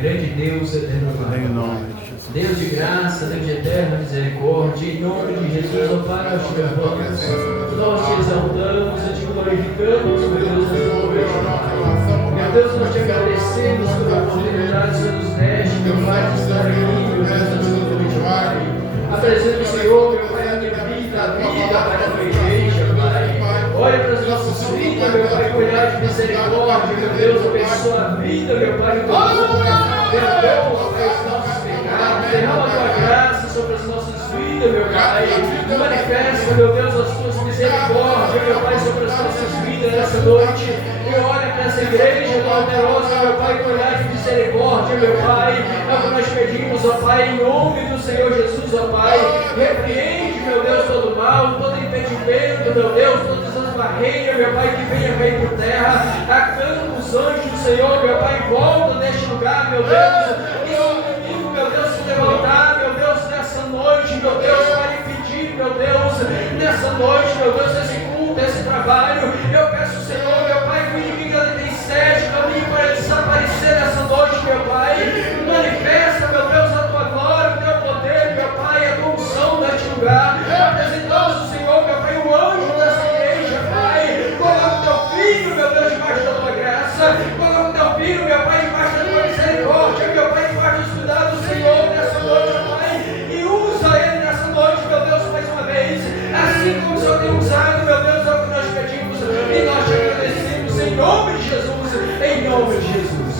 Grande Deus, eterno Pai. Deus de graça, Deus de eterna misericórdia, em nome de Jesus, ó Pai, nós te louvamos, nós te exaltamos e te glorificamos, meu Deus, nesta noite, Pai. Meu Deus, nós te agradecemos pela oportunidade que o Senhor nos deste, meu Pai, de estar aqui, meu Deus, nesta noite, Pai. Apresento o Senhor, meu Pai, a minha vida, Pai, da tua igreja, Pai. Olha para as nossas vidas, meu Pai, com olhar de misericórdia, meu Deus, abençoa a vida, meu Pai, perdoa, Pai, os nossos pecados, derrama a tua graça sobre as nossas vidas, meu Pai, manifesta, meu Deus, as tuas misericórdias, meu Pai, sobre as nossas vidas nessa noite, e olha para essa igreja poderosa, meu Pai, com olhar de misericórdia, meu Pai, é o que nós pedimos, ó Pai, em nome do Senhor Jesus, ó Pai, repreende, meu Deus, todo mal, todo impedimento, meu Deus, todas as barreiras, meu Pai, que venha cair por terra, acalma os anjos do Senhor, meu Pai, volta neste lugar, meu Deus, e o inimigo, meu Deus, se levantar, meu Deus, nessa noite, meu Deus, para impedir, meu Deus, nessa noite, meu Deus, esse culto, esse trabalho, eu peço, Senhor, meu Pai, que o inimigo tem sede, caminho para desaparecer nessa noite, meu Pai, manifesta, meu Deus, a tua glória, o teu poder, meu Pai, a tua unção neste lugar, apresentamos o Senhor, meu Pai, o anjo dessa igreja, Pai, coloca o teu filho, meu Deus, debaixo da tua graça, coloca o teu filho, meu Pai, debaixo da tua misericórdia, meu Pai, debaixo dos cuidados do Senhor nessa noite, Pai, e usa ele nessa noite, meu Deus, mais uma vez, assim como o Senhor tem usado, meu Deus, é o que nós pedimos, e nós te agradecemos em nome de Jesus, em nome de Jesus.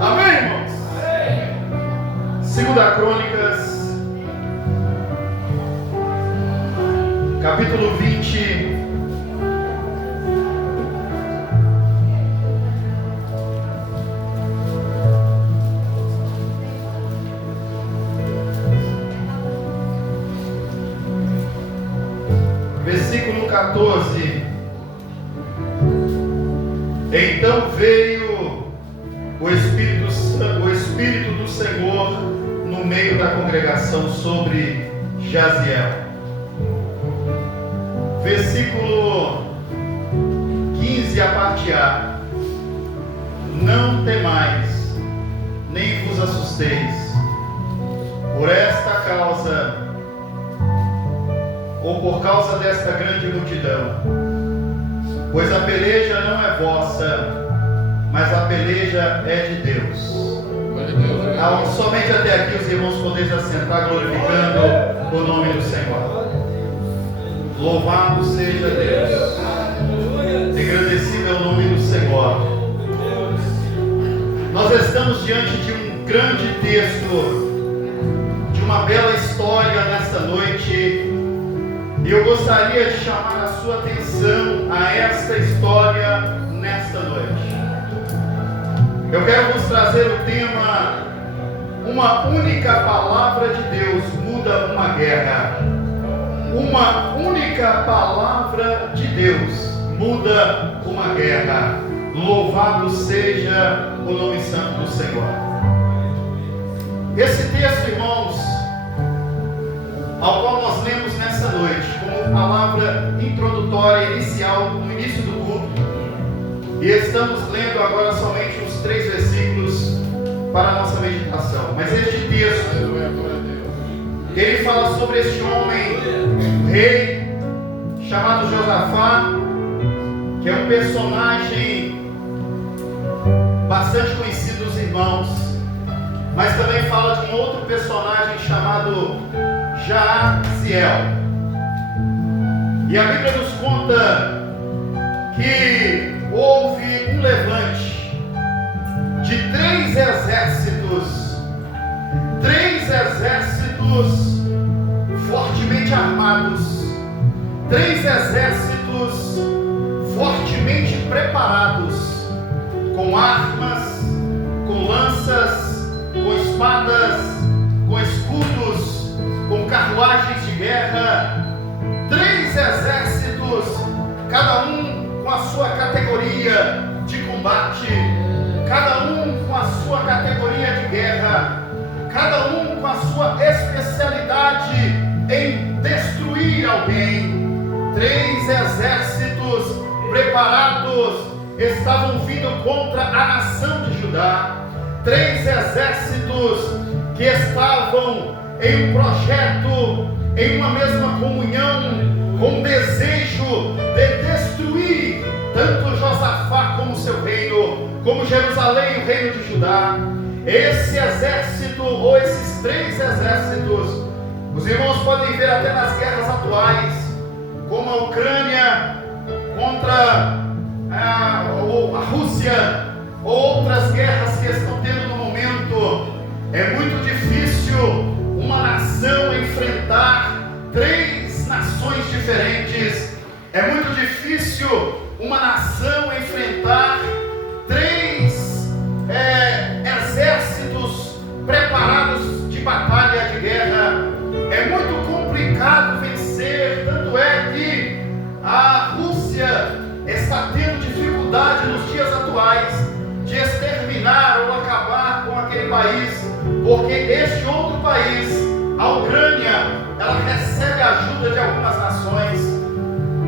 Amém, irmãos? Segunda Crônicas, capítulo 20. Versículo 14. Então veio o Espírito do Senhor no meio da congregação sobre Jaziel. Versículo 15, a parte A. Não temais, nem vos assusteis, por esta causa, ou por causa desta grande multidão, pois a peleja não é vossa, mas a peleja é de Deus. Somente até aqui os irmãos podeis assentar, glorificando o nome do Senhor. Louvado seja Deus, engrandecido é o nome do Senhor. Nós estamos diante de um grande texto, de uma bela história nesta noite, e eu gostaria de chamar a sua atenção a esta história nesta noite. Eu quero vos trazer o tema: uma única palavra de Deus muda uma guerra. Uma única palavra de Deus muda uma guerra. Louvado seja o nome santo do Senhor. Esse texto, irmãos, ao qual nós lemos nessa noite, como palavra introdutória inicial no início do culto, e estamos lendo agora somente os 3 versículos para a nossa meditação. Mas este texto, ele fala sobre este homem, um rei, chamado Josafá, que é um personagem bastante conhecido dos irmãos, mas também fala de um outro personagem chamado Jaziel. E a Bíblia nos conta que houve um levante de 3 exércitos fortemente armados, 3 exércitos fortemente preparados, com armas, com lanças, com espadas, com escudos, com carruagens de guerra. 3 exércitos, cada um com a sua categoria de combate, cada um com a sua categoria de guerra, cada um com a sua especialidade em destruir alguém. 3 exércitos preparados estavam vindo contra a nação de Judá. 3 exércitos que estavam em um projeto, em uma mesma comunhão, com o desejo de destruir tanto Josafá como seu reino, como Jerusalém, o reino de Judá. Esse exército, ou esses 3 exércitos, os irmãos podem ver até nas guerras atuais, como a Ucrânia contra a Rússia, ou outras guerras que estão tendo no momento. É muito difícil uma nação enfrentar 3 nações diferentes. É muito difícil uma nação enfrentar 3 exércitos preparados de batalha, de guerra. É muito complicado vencer, tanto é que a Rússia está tendo dificuldade nos dias atuais de exterminar ou acabar com aquele país, porque este outro país, a Ucrânia, ela recebe a ajuda de algumas nações.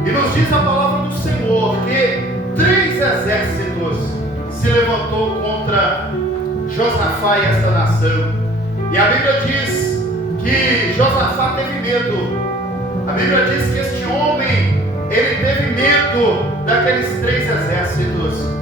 E nos diz a palavra do Senhor que 3 exércitos se levantou contra Josafá e esta nação. E a Bíblia diz que Josafá teve medo. A Bíblia diz que este homem, ele teve medo daqueles 3 exércitos.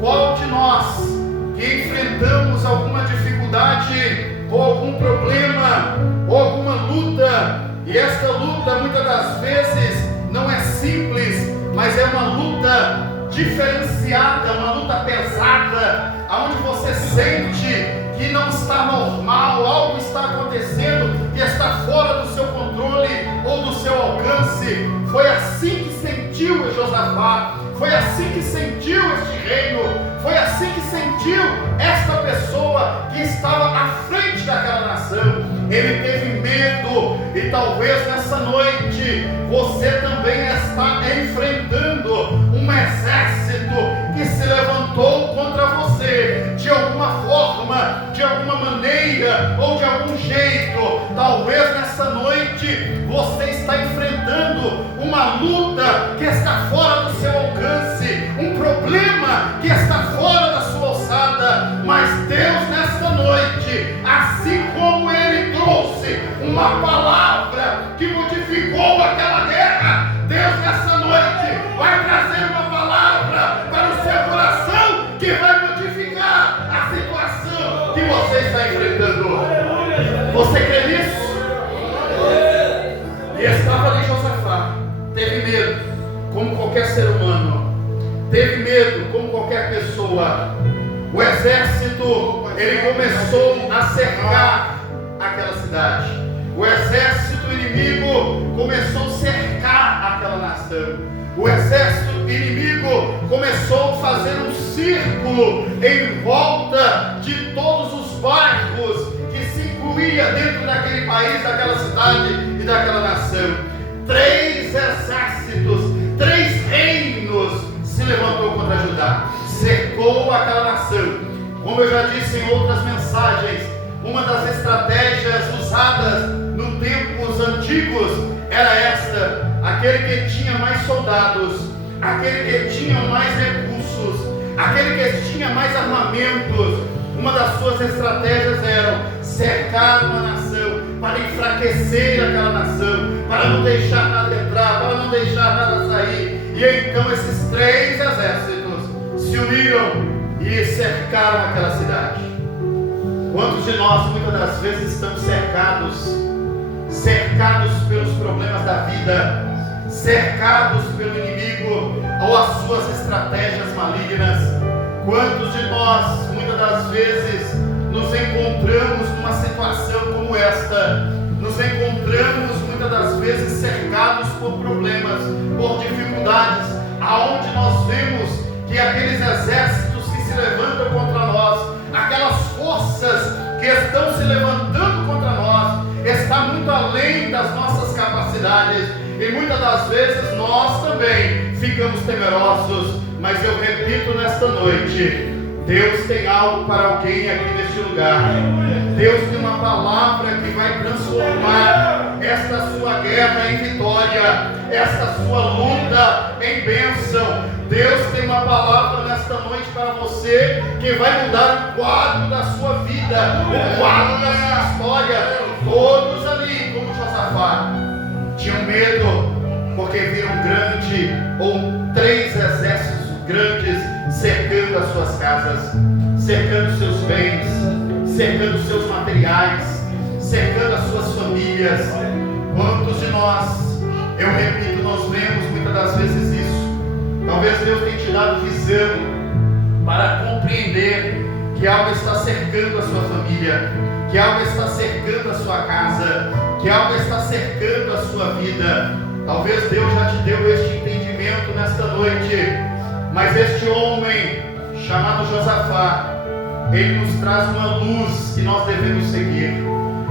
Qual de nós que enfrentamos alguma dificuldade, ou algum problema, ou alguma luta, e esta luta muitas das vezes não é simples, mas é uma luta diferenciada, uma luta pesada, onde você sente que não está normal, algo está acontecendo que está fora do seu controle ou do seu alcance. Foi assim que sentiu Josafá, foi assim que sentiu este reino, foi assim que sentiu esta pessoa que estava à frente daquela nação. Ele teve medo, e talvez nessa noite você também está enfrentando um exército que se levantou contra você, de alguma forma, de alguma maneira ou de algum jeito. Talvez nessa noite você está enfrentando uma luta que está fora do seu alcance, um problema que está fora da sua alçada, mas Deus nessa noite, assim como Ele trouxe uma palavra que modificou aquela guerra, Deus nessa noite vai trazer uma palavra para o seu coração que vai modificar a situação que você está enfrentando. Você crê nisso? E estava ali Josafá, teve medo, como qualquer ser humano, teve medo, como qualquer pessoa. O exército, ele começou a cercar aquela cidade. O exército inimigo começou a cercar aquela nação. O exército inimigo começou a fazer um círculo em volta de todos os bairros que se incluía dentro daquele país, daquela cidade e daquela nação. 3 exércitos, 3 reinos se levantou contra Judá, cercou aquela nação. Como eu já disse em outras mensagens, uma das estratégias usadas nos tempos antigos era esta: aquele que tinha mais soldados, aquele que tinha mais recursos, aquele que tinha mais armamentos, uma das suas estratégias era cercar uma nação, para enfraquecer aquela nação, para não deixar nada entrar, para não deixar nada sair. E então esses 3 exércitos se uniram e cercaram aquela cidade. Quantos de nós muitas das vezes estamos cercados pelos problemas da vida, cercados pelo inimigo ou as suas estratégias malignas? Quantos de nós muitas das vezes nos encontramos numa situação como esta? Nos encontramos muitas das vezes cercados por problemas, por dificuldades, aonde nós vemos que aqueles exércitos que se levantam contra nós, aquelas forças que estão se levantando contra nós, está muito além das nossas capacidades, e muitas das vezes nós também ficamos temerosos. Mas eu repito nesta noite, Deus tem algo para alguém aqui neste lugar. Deus tem uma palavra que vai transformar esta sua guerra em vitória, esta sua luta em bênção. Deus tem uma palavra nesta noite para você que vai mudar o quadro da sua vida, o quadro da sua história. Todos ali, como Josafá, tinham medo porque viram grande ou 3 exércitos grandes cercando as suas casas, cercando seus bens, cercando seus materiais, cercando as suas famílias. Quantos de nós, eu repito, nós vemos muitas das vezes isso. Talvez Deus tenha te dado visão para compreender que algo está cercando a sua família, que algo está cercando a sua casa, que algo está cercando a sua vida. Talvez Deus já te deu este entendimento nesta noite, mas este homem chamado Josafá, ele nos traz uma luz que nós devemos seguir,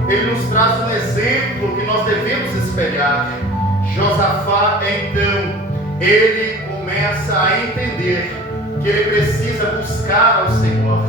ele nos traz um exemplo que nós devemos espelhar. Josafá, então, ele começa a entender que ele precisa buscar ao Senhor.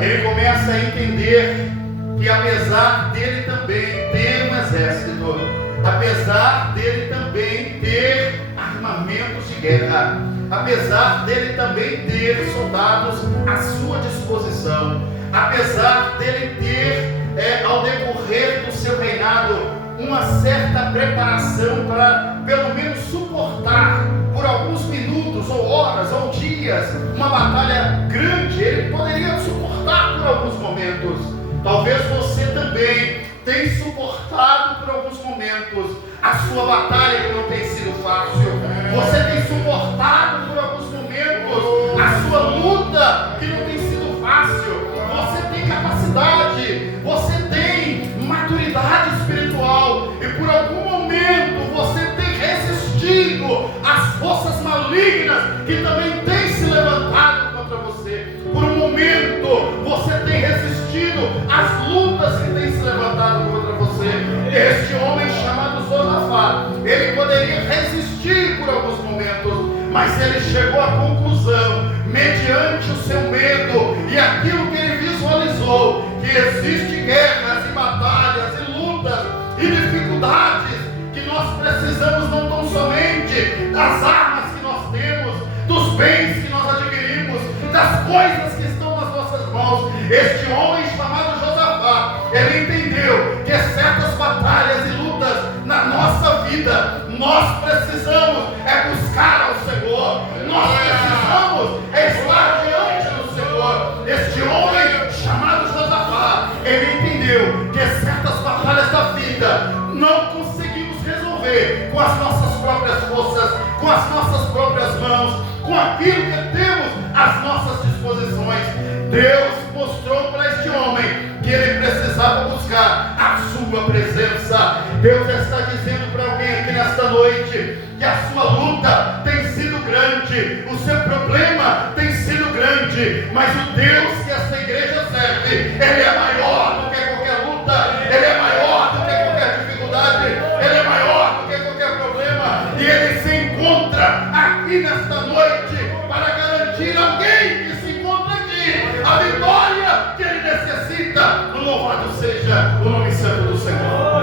Ele começa a entender que apesar dele também ter um exército, apesar dele também ter armamentos de guerra, apesar dele também ter soldados à sua disposição, apesar dele ter, ao decorrer do seu reinado, uma certa preparação para pelo menos suportar por alguns minutos, ou horas, ou dias, uma batalha grande, ele poderia suportar por alguns momentos. Talvez você também tenha suportado por alguns momentos a sua batalha que não tem sido fácil. Você tem suportado por alguns momentos a sua luta que não tem sido fácil. Você tem capacidade, você tem maturidade espiritual, e por algum momento você tem resistido às forças malignas que também têm se levantado contra você. Por um momento você tem resistido às lutas que têm se levantado contra você. Este homem chamado Josafá, ele poderia resistir por alguns momentos, mas ele chegou à conclusão, mediante o seu medo e aquilo que ele visualizou, que existe guerras e batalhas e lutas e dificuldades, que nós precisamos não tão somente das armas que nós temos, dos bens que nós adquirimos, das coisas que estão nas nossas mãos. Este homem chamado Josafá, ele entendeu que certas batalhas e lutas na nossa vida, nós precisamos buscar ao Senhor, nós precisamos estar diante do Senhor. Este homem chamado Josafá, ele entendeu que certas batalhas da vida não conseguimos resolver com as nossas próprias forças, com as nossas próprias mãos, com aquilo que temos às nossas disposições. Deus mostrou para este homem que ele precisava buscar a sua presença. Deus está dizendo para alguém aqui nesta noite que a sua luta tem sido grande, o seu problema tem sido grande, mas o Deus que esta igreja serve, ele é maior do que qualquer luta, ele é maior do que qualquer dificuldade, ele é maior do que qualquer problema, e ele se encontra aqui nesta noite para garantir a alguém que se encontra aqui a vitória que ele necessita. Louvado seja o nome santo do Senhor.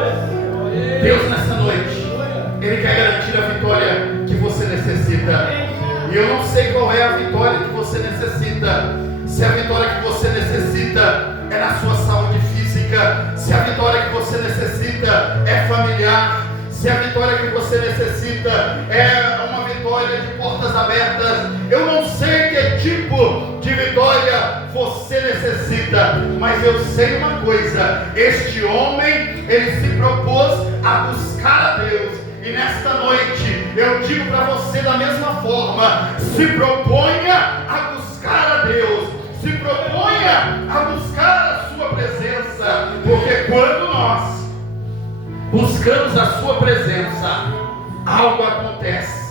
Deus, nesta noite, ele quer garantir a vitória que você necessita. E eu não sei qual é a vitória que você necessita. Se a vitória que você necessita é na sua saúde física, se a vitória que você necessita é familiar, se a vitória que você necessita é uma vitória de portas abertas, eu não sei que tipo de vitória você necessita, mas eu sei uma coisa: este homem, ele se propôs a buscar a Deus. E nesta noite eu digo para você da mesma forma: se proponha a buscar a Deus, se proponha a buscar a sua presença, porque quando nós buscamos a sua presença, algo acontece.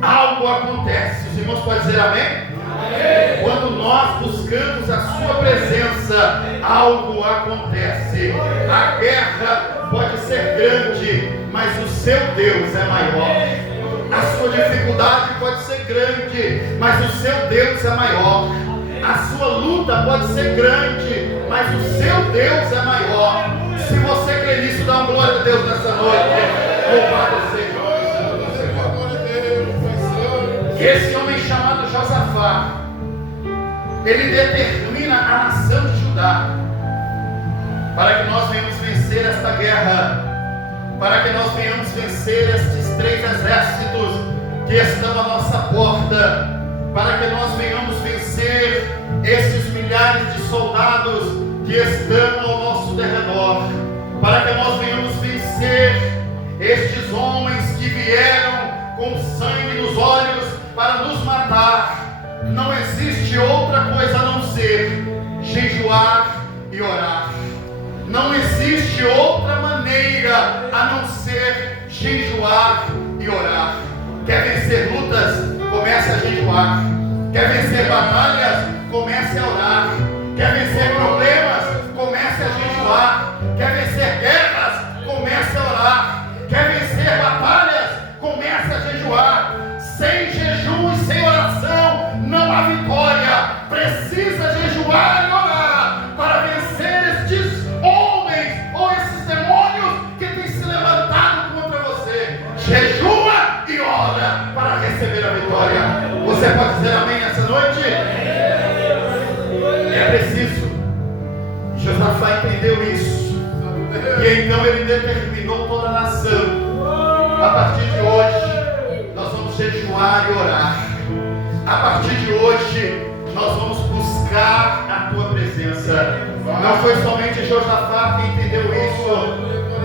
Algo acontece. Os irmãos podem dizer amém? Amém. Quando nós buscamos a sua presença, algo acontece. A guerra pode ser grande, mas o seu Deus é maior. A sua dificuldade pode ser grande, mas o seu Deus é maior. A sua luta pode ser grande, mas o seu Deus é maior. Se você crê nisso, dá uma glória a Deus nessa noite. Louvado seja o Senhor. Esse homem Josafá, ele determina a nação de Judá para que nós venhamos vencer esta guerra, para que nós venhamos vencer estes 3 exércitos que estão à nossa porta, para que nós venhamos vencer esses milhares de soldados que estão ao nosso derredor, para que nós venhamos vencer estes homens que vieram com sangue nos olhos para nos matar. Não existe outra coisa a não ser jejuar e orar. Não existe outra maneira a não ser jejuar e orar. Quer vencer lutas? Comece a jejuar. Quer vencer batalhas? Comece a orar. Quer vencer problemas? Comece a jejuar. Quer vencer guerras? Comece a orar. Quer vencer batalhas? Comece a jejuar. Sem jejum e sem oração não há vitória. Precisa jejuar e orar para vencer estes homens ou esses demônios que têm se levantado contra você. Jejua e ora para receber a vitória. Você pode dizer amém nessa noite? É preciso. Josafá entendeu isso. E então ele determinou toda a nação. A partir de hoje, nós vamos jejuar e orar. A partir de hoje, nós vamos buscar a tua presença. Não foi somente Josafá que entendeu isso.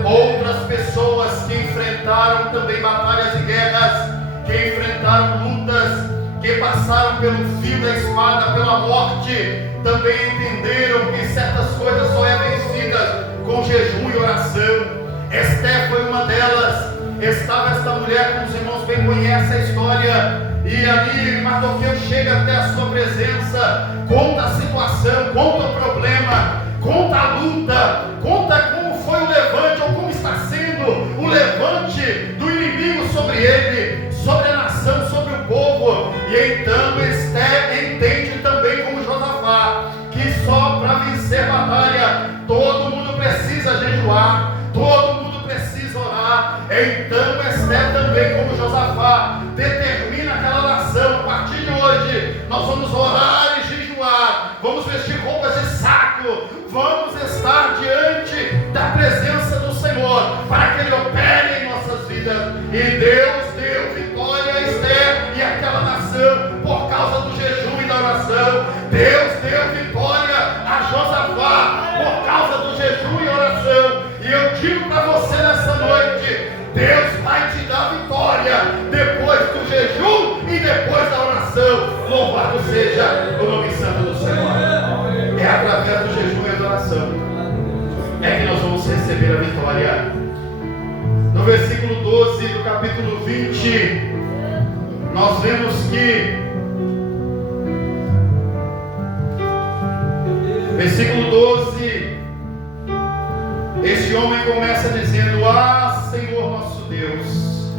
Outras pessoas que enfrentaram também batalhas e guerras, que enfrentaram lutas, que passaram pelo fio da espada, pela morte, também entenderam que certas coisas só é vencidas com jejum e oração. Esté foi uma delas. Estava esta mulher, como os irmãos bem conhecem a história, e ali Mardoqueu chega até a sua presença, conta a situação, conta o problema, conta a luta, conta como foi o levante, ou como está sendo o levante do inimigo sobre ele, sobre a nação, sobre o povo. E então Esté entende também, como Josafá, que só para vencer batalha todo mundo precisa jejuar, todo mundo precisa orar. Então Esté também, como Josafá, determina aquela nação: a partir de hoje nós vamos orar e jejuar, vamos vestir roupas de saco, vamos estar diante da presença do Senhor, para que Ele opere em nossas vidas. E Deus deu vitória a Esté e aquela nação por causa do jejum e da oração. Deus deu vitória a Josafá por causa do jejum e oração. E eu digo para você nessa noite: Deus vai te dar vitória depois do jejum e depois da oração. Louvado seja o nome santo do Senhor. É através do jejum e da oração é que nós vamos receber a vitória. No versículo 12 do capítulo 20, nós vemos que versículo 12, este homem começa dizendo: ah, Senhor nosso Deus,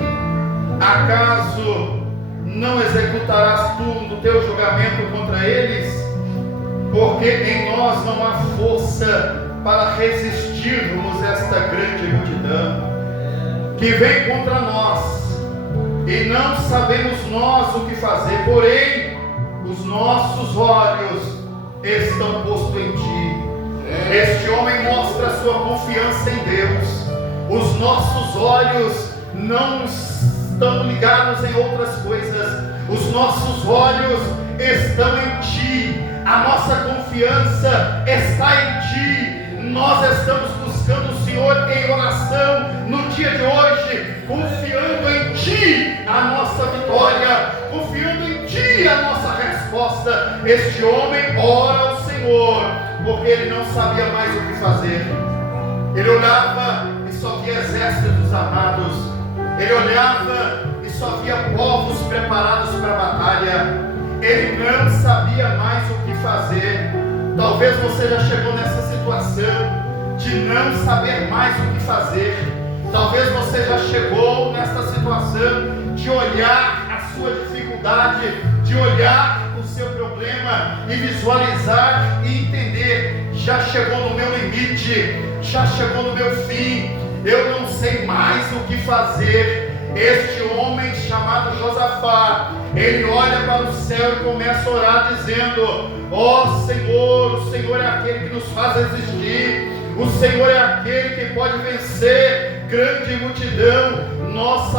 acaso não executarás tu no teu julgamento contra eles? Porque em nós não há força para resistirmos esta grande multidão que vem contra nós, e não sabemos nós o que fazer, porém os nossos olhos estão postos em ti. Este homem mostra a sua confiança em Deus. Os nossos olhos não estão ligados em outras coisas. Os nossos olhos estão em ti. A nossa confiança está em ti. Nós estamos buscando o Senhor em oração no dia de hoje, confiando em ti a nossa vitória, confiando em ti a nossa resposta. Este homem ora ao Senhor, porque ele não sabia mais o que fazer. Ele olhava e só via exércitos armados. Ele olhava e só via povos preparados para a batalha. Ele não sabia mais o que fazer. Talvez você já chegou nessa situação de não saber mais o que fazer. Talvez você já chegou nessa situação de olhar a sua dificuldade, de olhar o seu problema e visualizar e entender: já chegou no meu limite, já chegou no meu fim, eu não sei mais o que fazer. Este homem chamado Josafá, ele olha para o céu e começa a orar dizendo: ó Senhor, o Senhor é aquele que nos faz existir, o Senhor é aquele que pode vencer grande multidão. Nós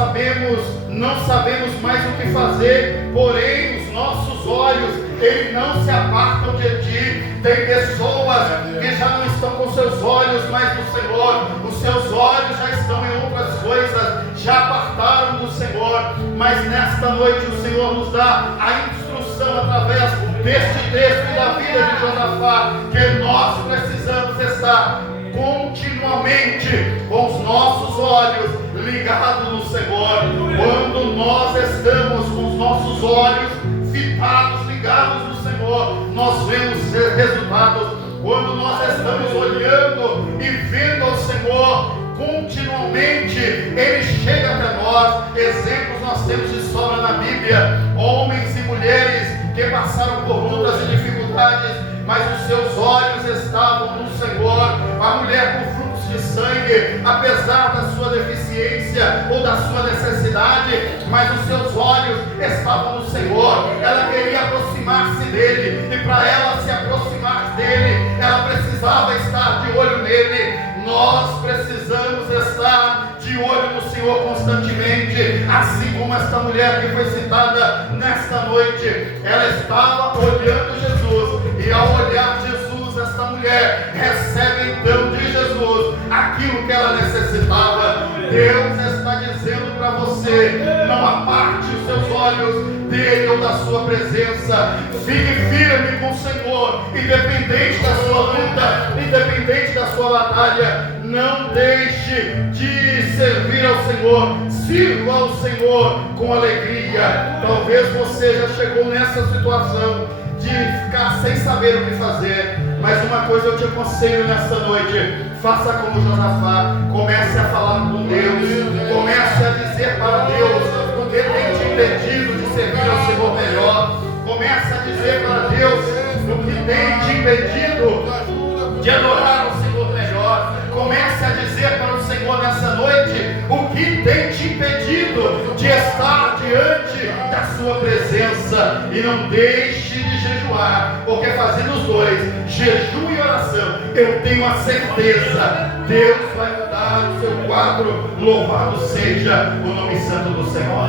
não sabemos mais o que fazer, porém os nossos olhos, eles não se apartam de ti. Tem pessoas que já não estão com seus olhos mais no Senhor, os seus olhos já estão em outras coisas, já apartaram do Senhor. Mas nesta noite o Senhor nos dá a instrução através deste texto da vida de Josafá, que nós precisamos estar continuamente com os nossos olhos ligados no Senhor. Quando nós estamos com os nossos olhos fitados, ligados no Senhor, nós vemos resultados. Quando nós estamos olhando e vendo ao Senhor continuamente, Ele chega até nós. Exemplos nós temos de sobra na Bíblia, homens e mulheres que passaram por lutas e dificuldades, mas os seus olhos estavam no Senhor. A mulher com fluxo de sangue, apesar da sua deficiência ou da sua necessidade, mas os seus olhos estavam no Senhor. Ela queria aproximar-se dele, e para ela se aproximar dele, ela precisava estar de olho nele. Nós precisamos estar de olho no Senhor constantemente, assim como esta mulher que foi citada nesta noite. Ela estava olhando Jesus, e ao olhar Jesus, esta mulher recebe então de Jesus aquilo que ela necessitava. Deus está dizendo para você: não aparte os seus olhos dele ou da sua presença. Fique firme com o Senhor, independente da sua luta, independente da sua batalha. Não deixe de servir ao Senhor. Sirva ao Senhor com alegria. Talvez você já chegou nessa situação de ficar sem saber o que fazer, mas uma coisa eu te aconselho nesta noite: faça como Josafá. Comece a falar com Deus, comece a dizer para Deus o que tem te impedido de servir ao Senhor melhor. Comece a dizer para Deus o que tem te impedido de adorar o Senhor melhor. Comece a dizer para o Senhor nessa noite o que tem te impedido de estar diante da sua presença. E não deixe de jejuar, porque fazendo os dois, jejum e oração, eu tenho a certeza, Deus vai mudar o seu quadro. Louvado seja o nome santo do Senhor.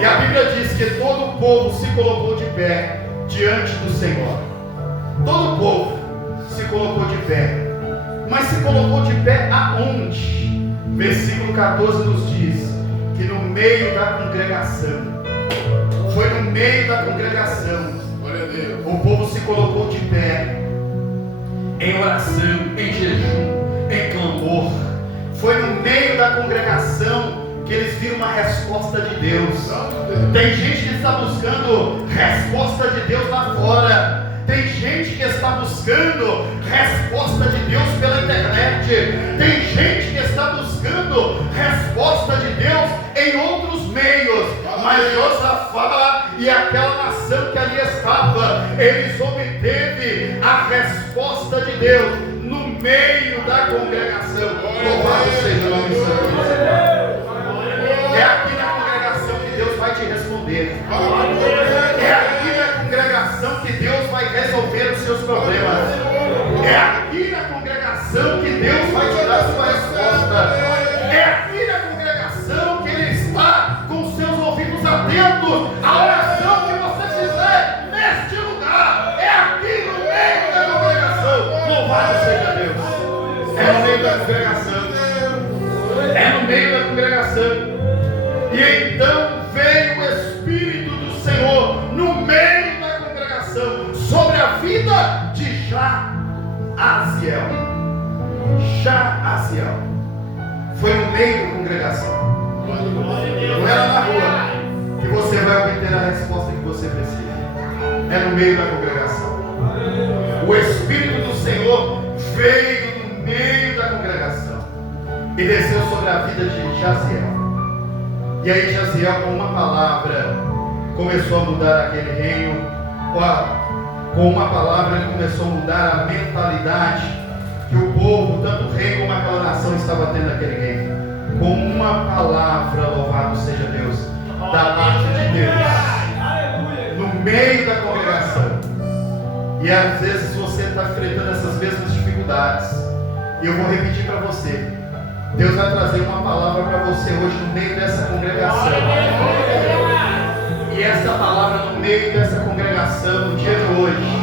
E a Bíblia diz que todo o povo se colocou de pé diante do Senhor. Todo o povo se colocou de pé. Mas se colocou de pé aonde? Versículo 14 nos diz que no meio da congregação. Foi no meio da congregação. O povo se colocou de pé, em oração, em jejum, em clamor. Foi no meio da congregação que eles viram uma resposta de Deus. Tem gente que está buscando resposta de Deus lá fora. Tem gente que está buscando resposta de Deus pela internet. Tem gente que está buscando resposta de Deus em outros meios. Mas Josafá e aquela nação que ali estava, eles obteve a resposta de Deus no meio da congregação. Louvado seja o nome santo. É aqui na congregação que Deus vai te responder. É aqui na congregação que Deus vai resolver os seus problemas. É aqui na congregação que Deus vai te dar a sua resposta. É aqui na congregação que Ele está com os seus ouvidos atentos à oração que você fizer neste lugar. É aqui no meio da congregação. Louvado seja Deus. É no meio da congregação. É no meio da congregação. E então veio o Espírito do Senhor no meio da congregação sobre a vida de Jaziel. Jaziel foi no meio da congregação. Não era na rua que você vai obter a resposta que você precisa. É no meio da congregação. O Espírito do Senhor veio no meio da congregação e desceu sobre a vida de Jaziel. E aí Jaziel, com uma palavra, começou a mudar aquele reino. Com uma palavra ele começou a mudar a mentalidade que o povo, tanto o rei como aquela nação, estava tendo naquele reino. Com uma palavra, louvado seja Deus, da parte de Deus no meio da congregação. E às vezes você está enfrentando essas mesmas dificuldades. E eu vou repetir para você. Deus vai trazer uma palavra para você hoje no meio dessa congregação. E essa palavra no meio dessa congregação, no dia de hoje,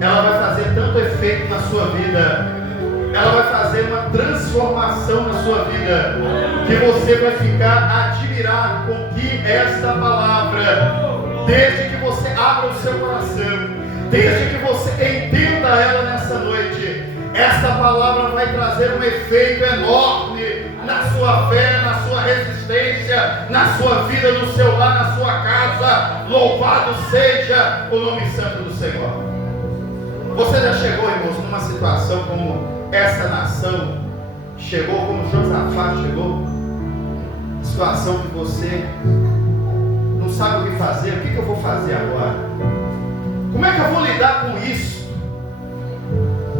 ela vai fazer tanto efeito na sua vida, ela vai fazer uma transformação na sua vida, que você vai ficar admirado com que esta palavra, desde que você abra o seu coração, desde que você entenda ela nessa noite, esta palavra vai trazer um efeito enorme na sua fé, na sua resistência, na sua vida, no seu lar, na sua casa. Louvado seja o nome santo do Senhor. Você já chegou, irmãos, numa situação como essa nação chegou, como Josafá chegou? Situação que você não sabe o que fazer. O que eu vou fazer agora? Como é que eu vou lidar com isso?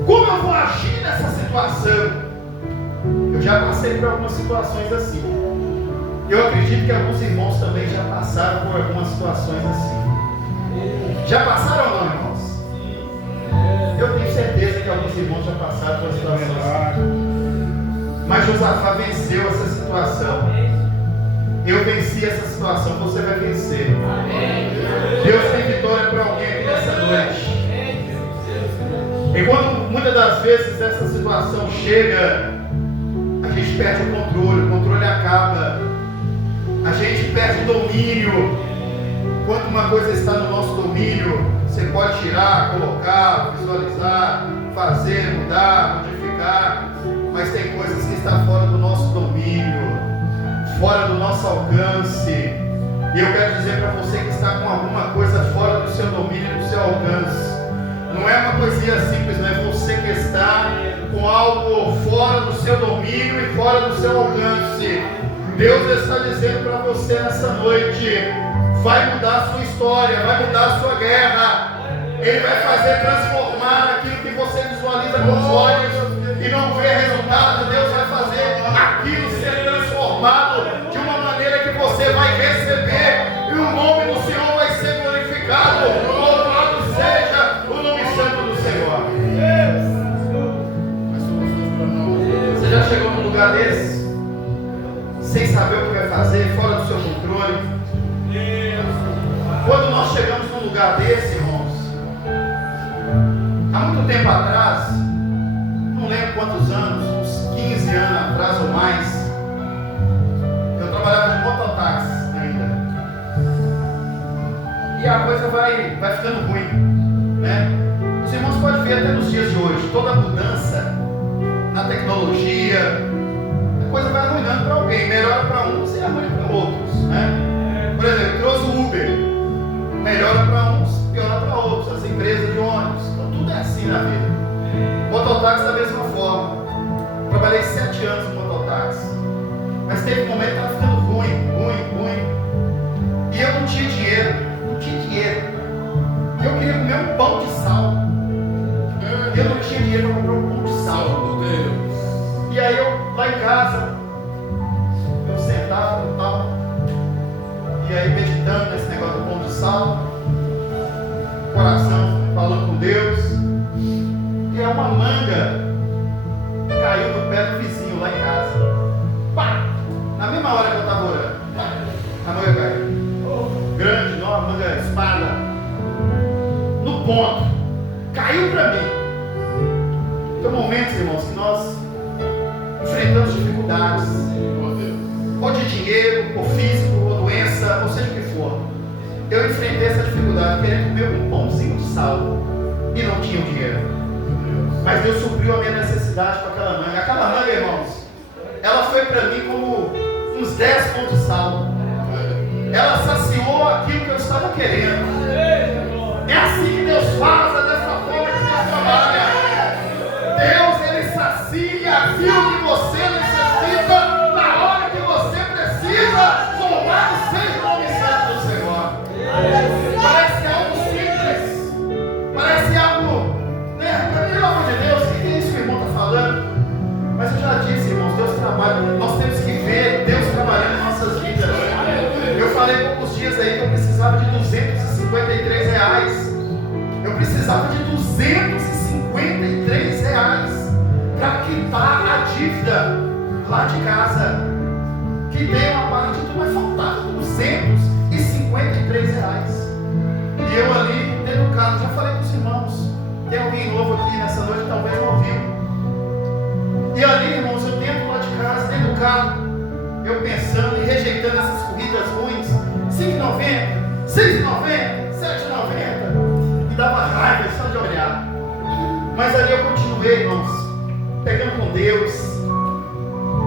Como eu vou agir nessa situação? Eu já passei por algumas situações assim. Eu acredito que alguns irmãos também já passaram por algumas situações assim. Já passaram ou não, irmãos? Eu tenho certeza que alguns irmãos já passaram por situações assim. Mas Josafá venceu essa situação. Eu venci essa situação, você vai vencer. Deus tem vitória para alguém aqui nessa noite. E quando muitas das vezes essa situação chega, a gente perde o controle acaba, a gente perde o domínio. Quando uma coisa está no nosso domínio, você pode tirar, colocar, visualizar, fazer, mudar, modificar, mas tem coisas que estão fora do nosso domínio, fora do nosso alcance. E eu quero dizer para você que está com alguma coisa fora do seu domínio, do seu alcance. Não é uma coisinha simples, não é você que está com algo fora do seu domínio e fora do seu alcance. Deus está dizendo para você nessa noite: vai mudar a sua história, vai mudar a sua guerra. Ele vai fazer transformar aquilo que você visualiza com os olhos e não vê resultado. Deus vai fazer aquilo ser transformado de uma maneira que você vai receber e o nome do Senhor vai ser glorificado. Louvado seja o nome santo do Senhor. Você já chegou num lugar desse sem saber o que vai fazer, fora do seu controle? Quando nós chegamos num lugar desse, irmãos, há muito tempo atrás, não lembro quantos anos, uns 15 anos atrás ou mais, eu trabalhava de mototáxi ainda. E a coisa vai ficando ruim, né? Os irmãos podem ver até nos dias de hoje, toda mudança na tecnologia, a coisa vai arruinando para alguém, melhora para uns e arruina para outros, né? Por exemplo, trouxe o Uber, melhora para uns, piora para outros, as empresas de ônibus, então tudo é assim na vida. Mototáxi da mesma forma. Trabalhei 7 anos no mototáxi, mas teve um momento que estava ficando ruim, e eu não tinha dinheiro. Eu queria comer um pão de sal. Eu não tinha dinheiro para comprar um pão de sal. E aí eu, lá em casa, eu sentado e tal, e aí meditando nesse negócio do pão de sal, coração falando com Deus, e aí uma manga caiu no pé do vizinho lá em casa. Pá! Na mesma hora que eu estava orando, a manga caiu. Grande, não, a manga espada. No ponto. Caiu para mim. Tem momentos, irmãos, que nós enfrentamos dificuldades, ou de dinheiro, ou físico, ou doença, ou seja o que for. Eu enfrentei essa dificuldade querendo comer um pãozinho de sal e não tinha o dinheiro. Mas Deus supriu a minha necessidade com aquela manga. Aquela manga, irmãos, ela foi para mim como uns 10 pães de sal. Ela saciou aquilo que eu estava querendo. É assim que Deus faz, é dessa forma que Deus trabalha. Deus, Ele sacia aquilo que você necessita na hora que você precisa. Louvado seja o nome santo do Senhor. Parece algo simples, parece algo, né? Pelo amor de Deus, o que é isso que o irmão está falando? Mas eu já disse, irmãos, Deus trabalha. Nós temos que ver Deus trabalhando em nossas vidas. Eu falei com Mas ali eu continuei, irmãos, pegando com Deus.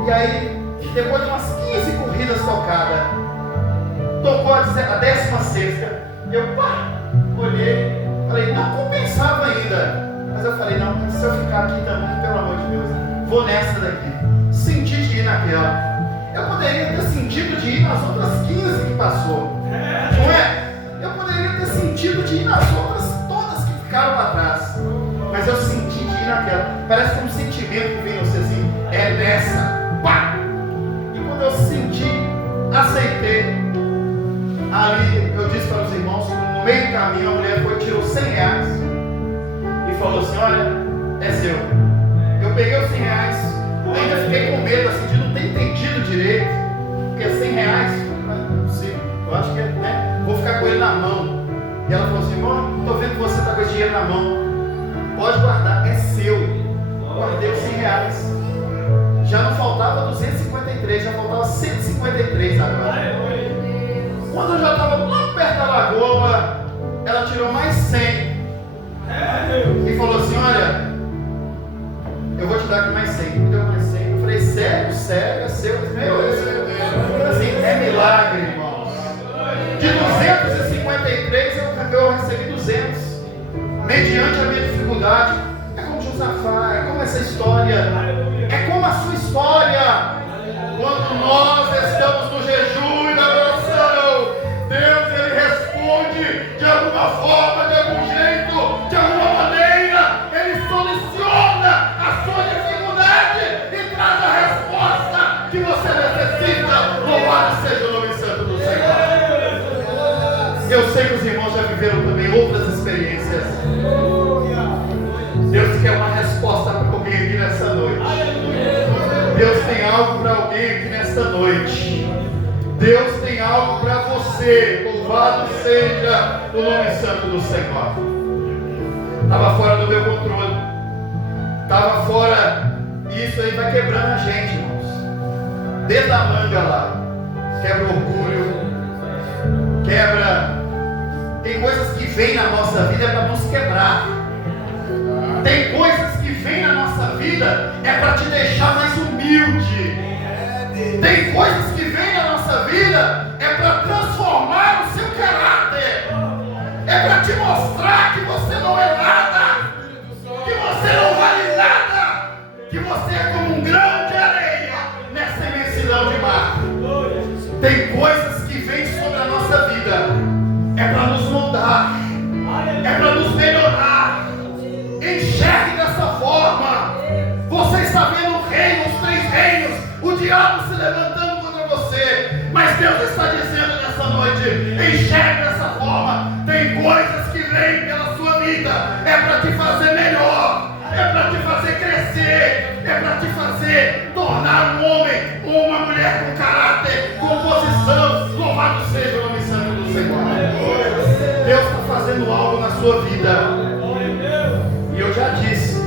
E aí, depois de umas 15 corridas tocadas, tocou a 16ª. Eu olhei, falei, não compensava ainda. Mas eu falei, não, se eu ficar aqui também, pelo amor de Deus, vou nessa daqui. Senti de ir naquela. Eu poderia ter sentido de ir nas outras 15 que passou. Não é? Eu poderia ter sentido de ir nas outras todas que ficaram para trás. Mas eu senti de ir naquela. Parece que é um sentimento que vem em você assim, é nessa. Pá! E quando eu senti, aceitei. Ali eu disse para os irmãos, no meio do caminho a mulher foi e tirou R$100 e falou assim, olha, é seu. Eu peguei os R$100, ainda fiquei com medo assim, de não ter entendido direito, porque R$100, não é possível, eu acho que né, vou ficar com ele na mão. E ela falou assim, irmão, estou vendo que você está com esse dinheiro na mão, pode guardar, é seu. Guardei os R$100, já não faltava 253, já faltava 153 agora. Quando eu já estava lá perto da lagoa, ela tirou mais 100 e falou assim, olha, eu vou te dar aqui mais 100. Me deu mais 100. Eu falei, sério, é seu. Meu Deus, assim, é milagre, irmãos. De 253 eu recebi 200. Mediante a minha dificuldade. É como Josafá, é como essa história. É como a sua história. Quando nós estamos no jejum e na oração, Deus ele responde de alguma forma, de algum jeito, de alguma maneira. Ele soluciona a sua dificuldade e traz a resposta que você necessita. Louvado seja o nome santo do Senhor. Eu sei que os irmãos já viveram também outras experiências. Deus quer uma resposta para alguém aqui nessa noite. Deus tem algo para alguém aqui nesta noite. Deus tem algo para você. Louvado seja o nome santo do Senhor. Estava fora do meu controle. Estava fora. E isso aí vai quebrando a gente, irmãos. Desde a manga lá. Quebra orgulho. Quebra. Tem coisas que vêm na nossa vida para nos quebrar. Tem coisas que vêm na nossa vida é para te deixar mais humilde. Tem coisas que vêm na nossa vida é para transformar o seu caráter. É para te mostrar que você não é nada, que você não vale nada, que você é como um grão de areia nessa imensidão de mar. Tem coisas que vêm sobre a nossa vida é para nos moldar, é para nos melhorar. Enxergue dessa forma. Você está vendo o reino, os 3 reinos, o diabo se levantando contra você, mas Deus está dizendo nessa noite, enxergue dessa forma. Tem coisas que vêm pela sua vida, é para te fazer melhor, é para te fazer crescer, é para te fazer tornar um homem ou uma mulher com caráter, com posição. Louvado seja o nome santo do Senhor. Deus está fazendo algo na sua vida. E eu já disse,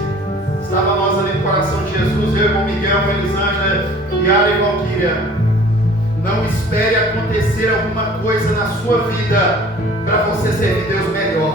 estava nós ali no coração de Jesus, eu, irmão Miguel, Elisângela, Yara e Valquíria. Não espere acontecer alguma coisa na sua vida para você servir Deus melhor.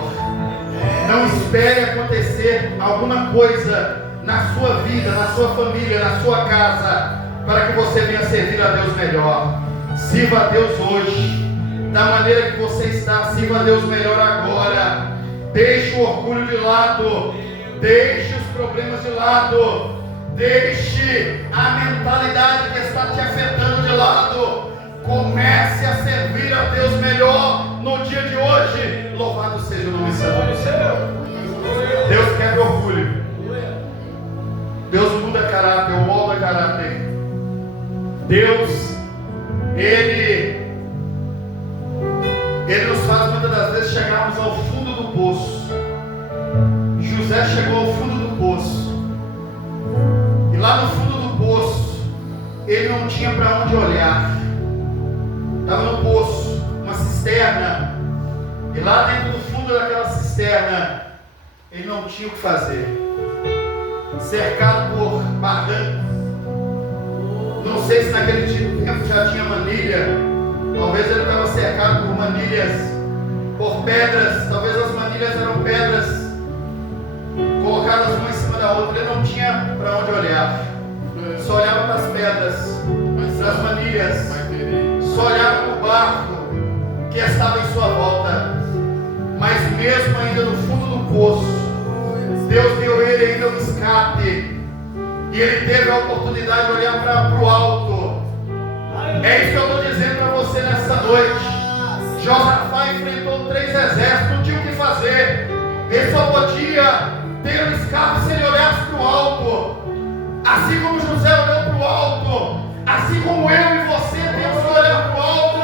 Não espere acontecer alguma coisa na sua vida, na sua família, na sua casa, para que você venha servir a Deus melhor. Sirva a Deus hoje, da maneira que você está, sirva a Deus melhor agora. Deixe o orgulho de lado, deixe os problemas de lado, deixe a mentalidade que está te afetando de lado. Comece a servir a Deus melhor no dia de hoje. Louvado seja o nome santo do Senhor. Deus quebra orgulho. Deus muda caráter, molda caráter. Deus, Ele nos faz muitas das vezes chegarmos ao fundo do poço. José chegou ao fundo do poço. E lá no fundo do poço, ele não tinha para onde olhar. Estava no poço, uma cisterna. E lá dentro do fundo daquela cisterna, ele não tinha o que fazer. Cercado por barrancos. Não sei se naquele tempo já tinha manilha. Talvez ele estava cercado por manilhas, por pedras. Talvez as manilhas eram pedras colocadas uma para outra, ele não tinha para onde olhar. Só olhava para as pedras, para as manilhas, só olhava para o barco que estava em sua volta. Mas mesmo ainda no fundo do poço, Deus deu a ele ainda um escape, e ele teve a oportunidade de olhar para o alto. É isso que eu estou dizendo para você nessa noite. Josafá enfrentou 3 exércitos, não tinha o que fazer. Ele só podia ter um escape se ele olhasse para o alto. Assim como José olhou para o alto, assim como eu e você temos que olhar para o alto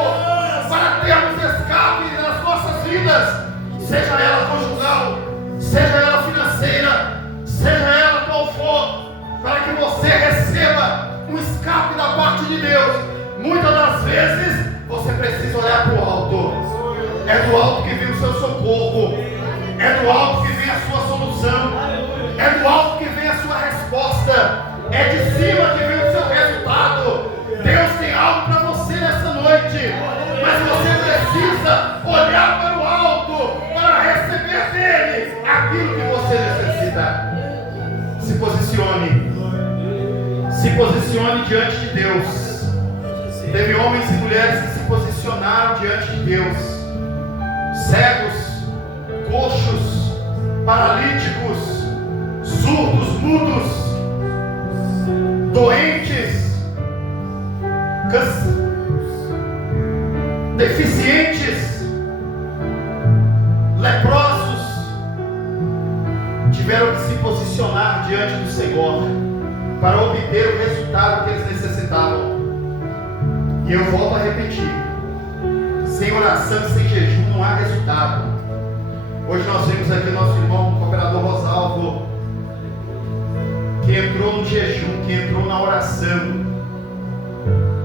para termos escape nas nossas vidas, seja ela conjugal, seja ela financeira, seja ela qual for, para que você receba um escape da parte de Deus. Muitas das vezes você precisa olhar para o alto. É do alto que vem o seu socorro, é do alto que vem a sua solução, é do alto que vem a sua resposta, é de cima que vem o seu resultado. Deus tem algo para você nessa noite, mas você precisa olhar para o alto para receber dele aquilo que você necessita. Se posicione diante de Deus. Teve homens e mulheres que se posicionaram diante de Deus, cegos, coxos, paralíticos, surdos, mudos, doentes, deficientes, leprosos, tiveram que se posicionar diante do Senhor para obter o resultado que eles necessitavam. E eu volto a repetir: sem oração e sem jejum não há resultado. Hoje nós vimos aqui nosso irmão, o cooperador Rosalvo, que entrou no jejum, que entrou na oração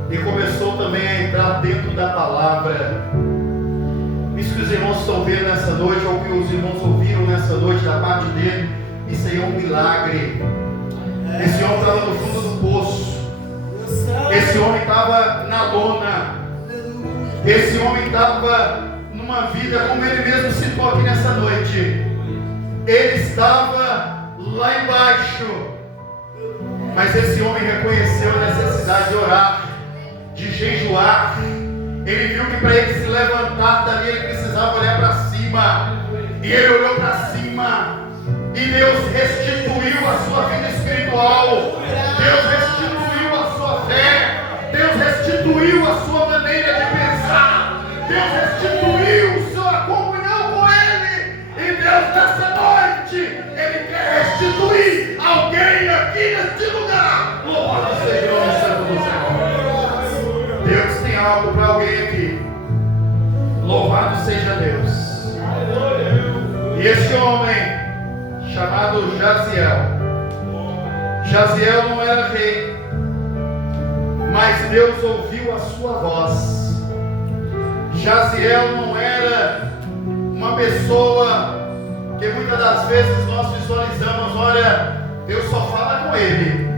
e começou também a entrar dentro da palavra. Isso que os irmãos estão vendo nessa noite, ou que os irmãos ouviram nessa noite da parte dele, isso aí é um milagre. Esse homem estava no fundo do poço, esse homem estava na lona, esse homem estava numa vida, como ele mesmo citou aqui nessa noite, ele estava lá embaixo, mas esse homem reconheceu a necessidade de orar, de jejuar. Ele viu que para ele se levantar dali ele precisava olhar para cima, e ele olhou para cima, e Deus restituiu a sua vida espiritual, Deus restituiu a sua fé, Deus restituiu a sua maneira de pensar, Deus restituiu sua comunhão com Ele, e Deus nessa noite, Ele quer restituir alguém aqui neste lugar. Louvado seja o nome santo do Senhor. Deus tem algo para alguém aqui. Louvado seja Deus. E esse homem chamado Jaziel não era rei, mas Deus ouviu a sua voz. Jaziel não era uma pessoa que muitas das vezes nós visualizamos: olha, Deus só fala com ele,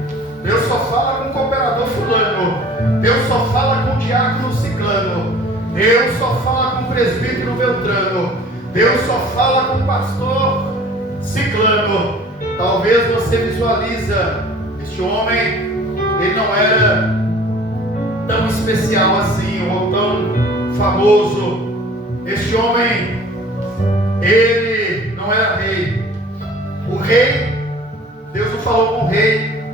Deus só fala com o cooperador fulano, Deus só fala com o diácono ciclano, Deus só fala com o presbítero beltrano, Deus só fala com o pastor ciclano. Talvez você visualiza: este homem, ele não era tão especial assim, ou tão famoso. Este homem, ele não era rei. O rei, Deus não falou com o rei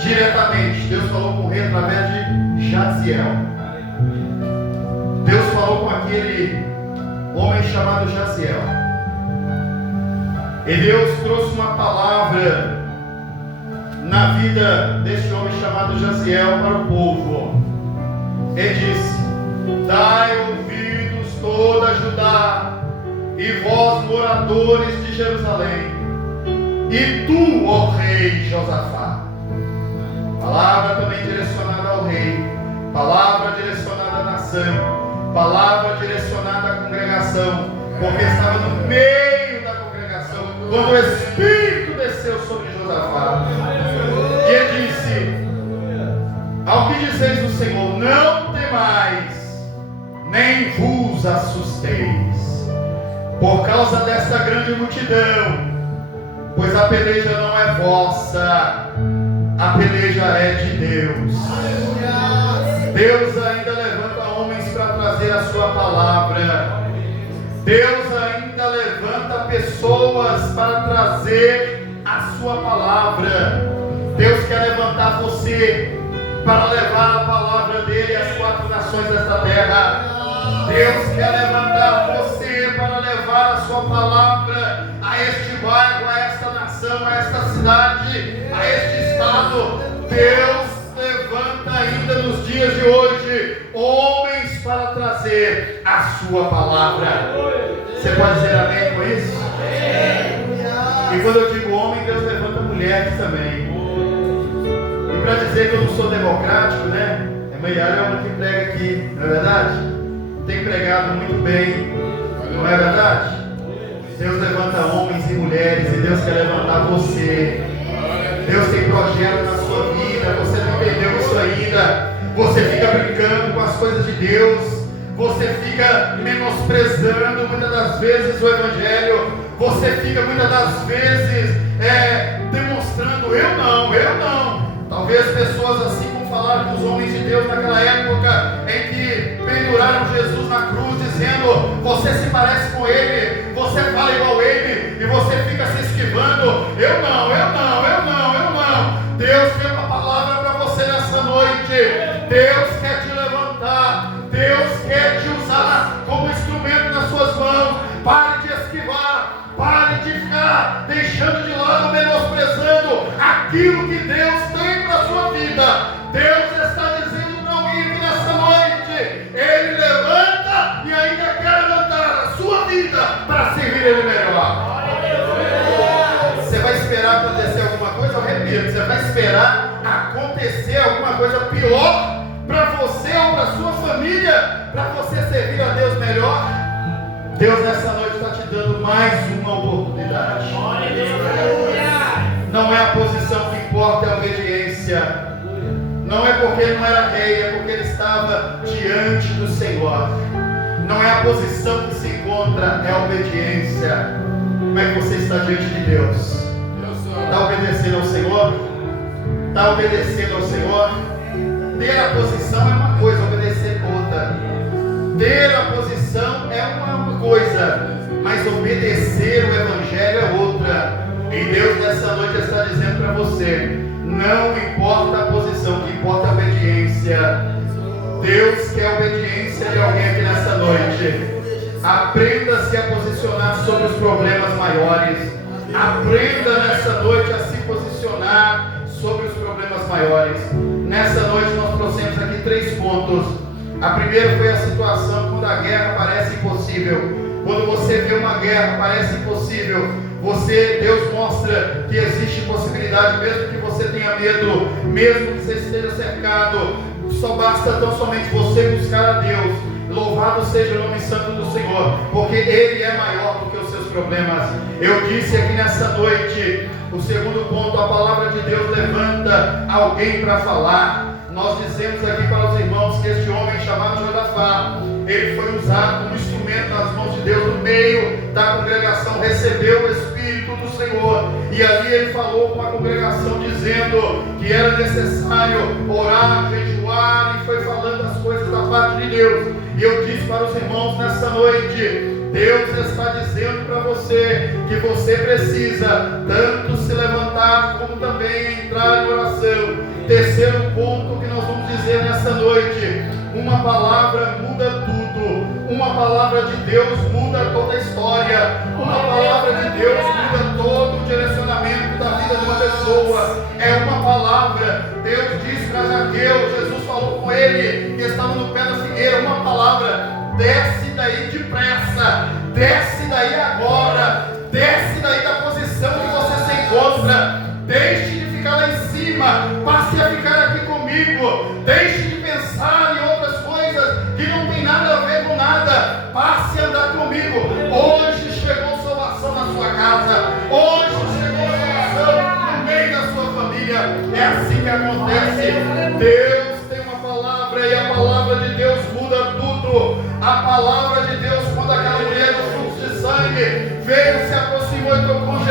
diretamente, Deus falou com o rei através de Jaziel. Deus falou com aquele homem chamado Jaziel. E Deus trouxe uma palavra na vida deste homem chamado Jaziel para o povo. Ele disse: dai ouvidos toda Judá, e vós moradores de Jerusalém, e tu, ó rei Josafá. Palavra também direcionada ao rei, palavra direcionada à nação, palavra direcionada à congregação, porque estava no meio da congregação quando o Espírito desceu sobre Josafá. E ele disse: ao que dizeis do Senhor, não temais, nem vos assusteis, por causa desta grande multidão, pois a peleja não é vossa, a peleja é de Deus. Deus ainda levanta homens para trazer a sua palavra. Deus ainda levanta pessoas para trazer a sua palavra. Deus quer levantar você para levar a palavra dele às 4 nações desta terra. Deus quer levantar você para levar a sua palavra a este bairro, a esta nação, a esta cidade, a este estado. Deus levanta ainda nos dias de hoje homens para trazer a sua palavra. Você pode dizer amém com isso? E quando eu digo homem, Deus levanta mulheres também. E para dizer que eu não sou democrático, né? A Meiara é uma que prega aqui, não é verdade? Tem pregado muito bem, não é verdade? Deus levanta homens e mulheres, e Deus quer levantar você. Deus tem projeto na sua vida. Você não entendeu isso ainda. Você fica brincando com as coisas de Deus. Você fica menosprezando muitas das vezes o Evangelho. Você fica muitas das vezes demonstrando eu não. Talvez pessoas assim como falaram com os homens de Deus naquela época em que penduraram Jesus na cruz, dizendo: você se parece com ele, você fala igual a ele, e você fica se esquivando. Eu não. Deus tem uma palavra para você nessa noite. Deus quer te levantar. Deus quer te usar como instrumento nas suas mãos. Pare de esquivar. Pare de ficar deixando de lado, menosprezando aquilo que Deus tem para a sua vida. Deus está dizendo para alguém aqui nessa noite: Ele levanta e ainda quer levantar a sua vida para servir Ele melhor. Você vai esperar acontecer alguma coisa? Eu repito, você vai esperar acontecer alguma coisa pior para você ou para sua família, para você servir a Deus melhor? Deus nessa noite está te dando mais uma oportunidade. Não é a posição que importa, é a obediência. Não é porque ele não era rei, é porque ele estava diante do Senhor. Não é a posição que se encontra, é a obediência. Como é que você está diante de Deus? Está obedecendo ao Senhor? Está obedecendo ao Senhor? Ter a posição é uma coisa, obedecer outra. Ter a posição é uma coisa, mas obedecer o Evangelho é outra. E Deus nessa noite está dizendo para você: não importa a posição, o que importa é a obediência. Deus quer a obediência de alguém aqui nessa noite. Aprenda-se a posicionar sobre os problemas maiores. Aprenda nessa noite a se posicionar sobre os problemas maiores. Nessa noite nós trouxemos aqui 3 pontos. A primeira foi a situação quando a guerra parece impossível. Quando você vê uma guerra, parece impossível. Deus mostra que existe possibilidade, mesmo que você tenha medo, mesmo que você esteja cercado. Só basta tão somente você buscar a Deus. Louvado seja o nome santo do Senhor, porque Ele é maior do que os seus problemas. Eu disse aqui nessa noite, o segundo ponto: a palavra de Deus levanta alguém para falar. Nós dizemos aqui para os irmãos que este homem chamado Josafá, ele foi usado como instrumento nas mãos de Deus no meio da congregação, recebeu o Espírito do Senhor, e ali ele falou com a congregação dizendo que era necessário orar, jejuar, e foi falando as coisas da parte de Deus. E eu disse para os irmãos nessa noite: Deus está dizendo para você que você precisa tanto se levantar como também entrar em oração. Terceiro ponto que nós vamos dizer nessa noite: uma palavra muda tudo. Uma palavra de Deus muda toda a história. Uma palavra de Deus muda todo o direcionamento da vida de uma pessoa. É uma palavra. Deus disse para Zaqueu, Jesus falou com ele que estava no pé da figueira: uma palavra, desce daí depressa, desce daí agora, desce daí da posição que você se encontra, deixe de ficar lá em cima, passe a ficar aqui comigo, deixe de pensar em outras coisas que não tem nada a ver com nada, passe a andar comigo. Hoje chegou salvação na sua casa, hoje chegou salvação no meio da sua família. É assim que acontece. Deus tem uma palavra, e a palavra de Deus muda tudo. A palavra de Deus, quando aquela mulher do fluxo de sangue veio, se aproximou e tocou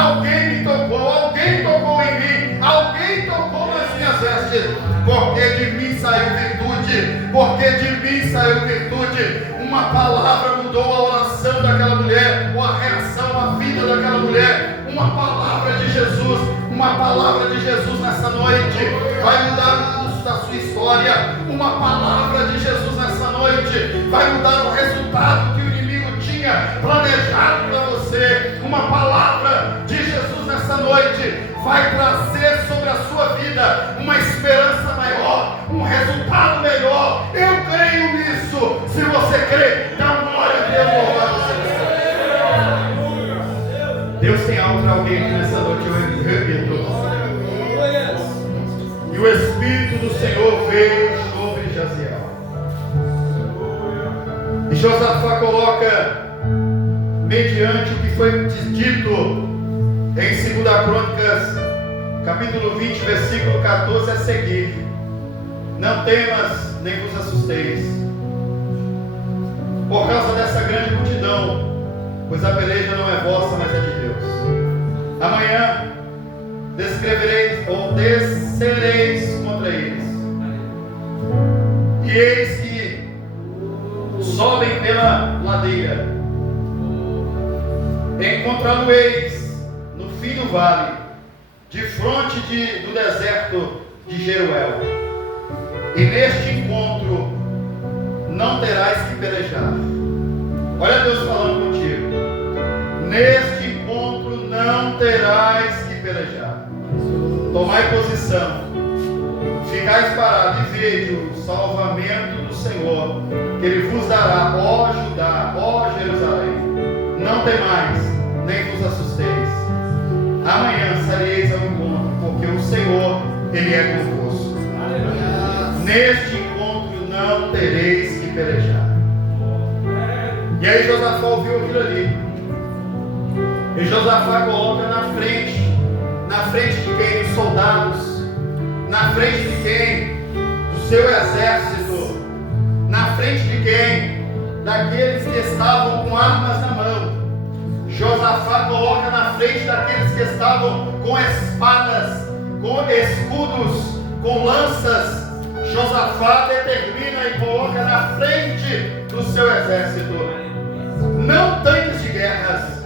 alguém me tocou, alguém tocou em mim, alguém tocou nas minhas vestes, porque de mim saiu virtude, porque de mim saiu virtude. Uma palavra mudou a oração daquela mulher, ou a reação à vida daquela mulher. Uma palavra de Jesus, uma palavra de Jesus nessa noite vai mudar o curso da sua história. Uma palavra de Jesus nessa noite vai mudar o resultado que o inimigo tinha planejado para você. Uma palavra de Jesus nessa noite vai trazer sobre a sua vida uma esperança maior, um resultado melhor. Eu creio nisso. Se você crê, dá glória a Deus, louvado seja. Deus tem algo para alguém aqui nessa noite, eu repito. E o Espírito do Senhor veio sobre Jaziel. E Josafá coloca, mediante o que foi dito em 2 Crônicas, capítulo 20, versículo 14 a seguir: não temas, nem vos assusteis, por causa dessa grande multidão, pois a peleja não é vossa, mas é de Deus. Amanhã descereis contra eles, e eis que sobem pela ladeira, encontrá-lo-eis no fim do vale, de fronte do deserto de Jeruel, e neste encontro não terás que pelejar. Olha Deus falando contigo. Neste encontro não terás que pelejar. Tomai posição, ficais parados e vede o salvamento do Senhor, que Ele vos dará, ó Judá, ó Jerusalém. Não temais, nem vos assusteis. Amanhã saireis ao encontro, porque o Senhor, Ele é convosco. Neste encontro não tereis que pelejar. E aí Josafá ouviu aquilo ali. E Josafá coloca na frente de quem? Dos soldados, na frente de quem? Do seu exército, na frente de quem? Daqueles que estavam com armas na mão. Josafá coloca na frente daqueles que estavam com espadas, com escudos, com lanças. Josafá determina e coloca na frente do seu exército não tanques de guerras,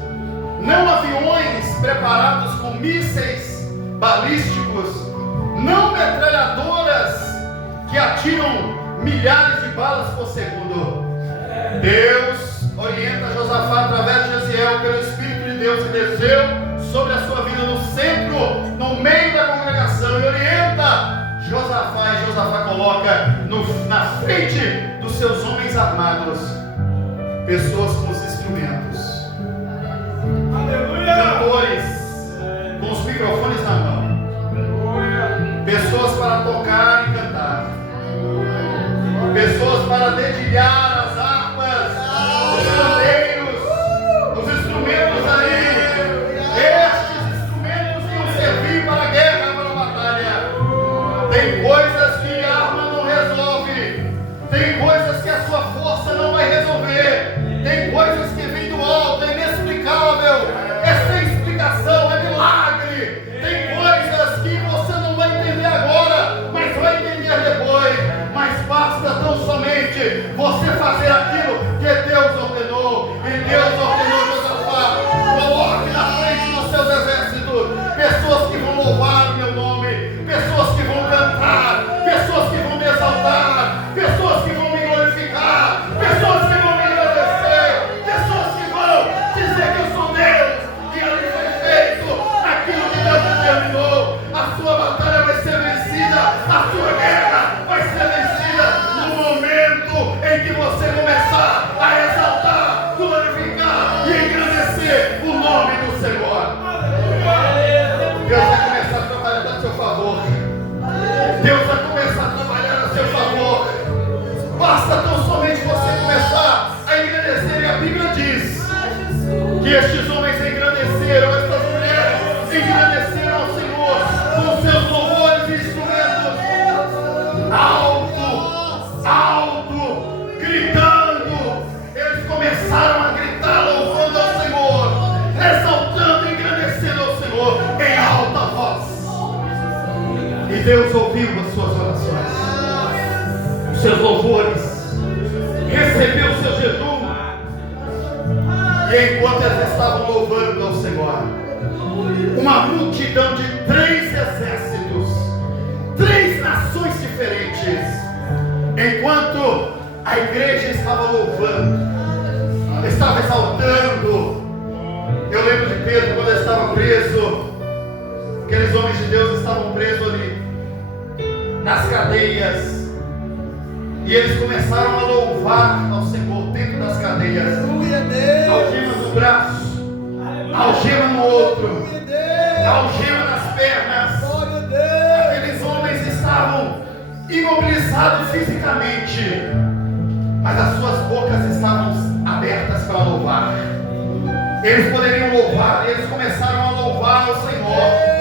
não aviões preparados com mísseis balísticos, não metralhadoras que atiram milhares de balas por segundo. Deus orienta Josafá através de Jaziel pelo Espírito de Deus, que desceu sobre a sua vida no centro, no meio da congregação, e orienta Josafá. E Josafá coloca na frente dos seus homens armados pessoas com os instrumentos, cantores com os microfones na mão, pessoas para tocar e cantar, pessoas para dedilhar as harpas, os pandeiros, os instrumentos ali. Estes instrumentos iam servir para a guerra, para a batalha. Tem coisas que a arma não resolve, tem coisas que a sua força não vai resolver, tem coisas Deus ouviu as suas orações, os seus louvores, recebeu o seu jejum. E enquanto eles estavam louvando ao Senhor, uma multidão de 3 exércitos, 3 nações diferentes, enquanto a igreja estava louvando, estava exaltando. Eu lembro de Pedro quando ele estava preso. Aqueles homens de Deus estavam presos ali nas cadeias, e eles começaram a louvar ao Senhor dentro das cadeias. Algema no braço, algema no outro, algema nas pernas. Aqueles homens estavam imobilizados fisicamente, mas as suas bocas estavam abertas para louvar. Eles poderiam louvar, eles começaram a louvar ao Senhor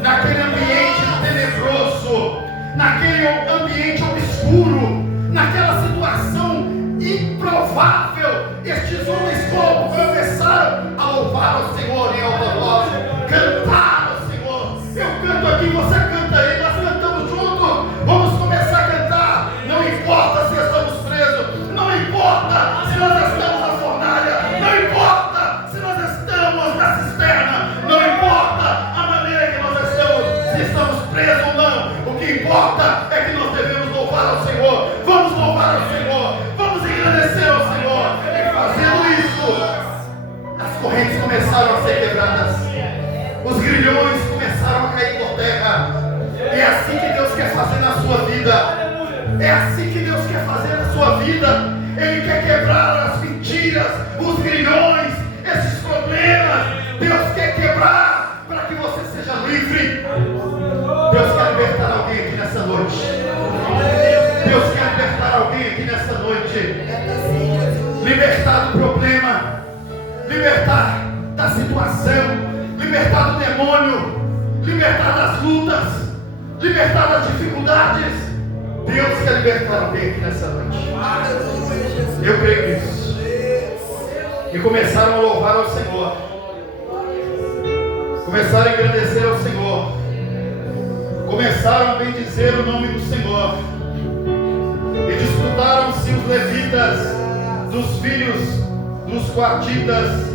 naquele ambiente tenebroso, naquele ambiente obscuro, naquela situação improvável. Estes homens começaram a louvar ao Senhor em alta voz, cantar ao Senhor. Eu canto aqui, você canta aí, nós cantamos junto. Vamos começar a cantar. Não importa se estamos presos, não importa se nós estamos na fornalha, não importa se nós estamos na cisterna, não importa a maneira que nós estamos, se estamos presos ou não. O que importa é que nós devemos louvar ao Senhor. Vamos louvar ao Senhor, vamos agradecer ao Senhor. E fazendo isso, as correntes começaram a ser quebradas, os grilhões começaram a cair por terra. É assim que Deus quer fazer na sua vida. É assim que Deus quer fazer na sua vida. Ele quer quebrar as mentiras, os grilhões, esses problemas. Deus quer quebrar para que você seja livre. Deus quer libertar alguém aqui nessa noite. Deus quer libertar alguém aqui nessa noite. Libertar do problema, libertar da situação, libertar do demônio, libertar das lutas, libertar das dificuldades. Deus quer libertar alguém aqui nessa noite. Eu creio nisso. E começaram a louvar ao Senhor, começaram a agradecer ao Senhor, começaram a bendizer o nome do Senhor. E disputaram-se os levitas dos filhos dos coatitas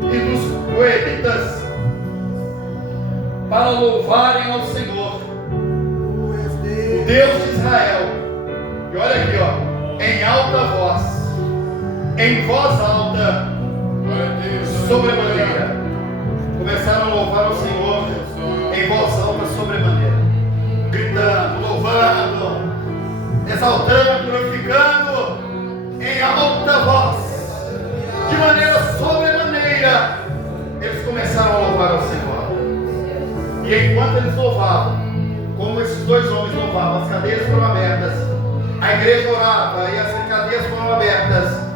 e dos coelitas para louvarem ao Senhor, o Deus de Israel. E olha aqui, ó, em alta voz, em voz alta, sobremaneira. Começaram a louvar ao Senhor em voz alta, sobremaneira, gritando, louvando, exaltando, glorificando em alta voz, de maneira sobremaneira. Eles começaram a louvar ao Senhor. E enquanto eles louvavam, como esses 2 homens louvavam, as cadeias foram abertas, a igreja orava e as cadeias foram abertas.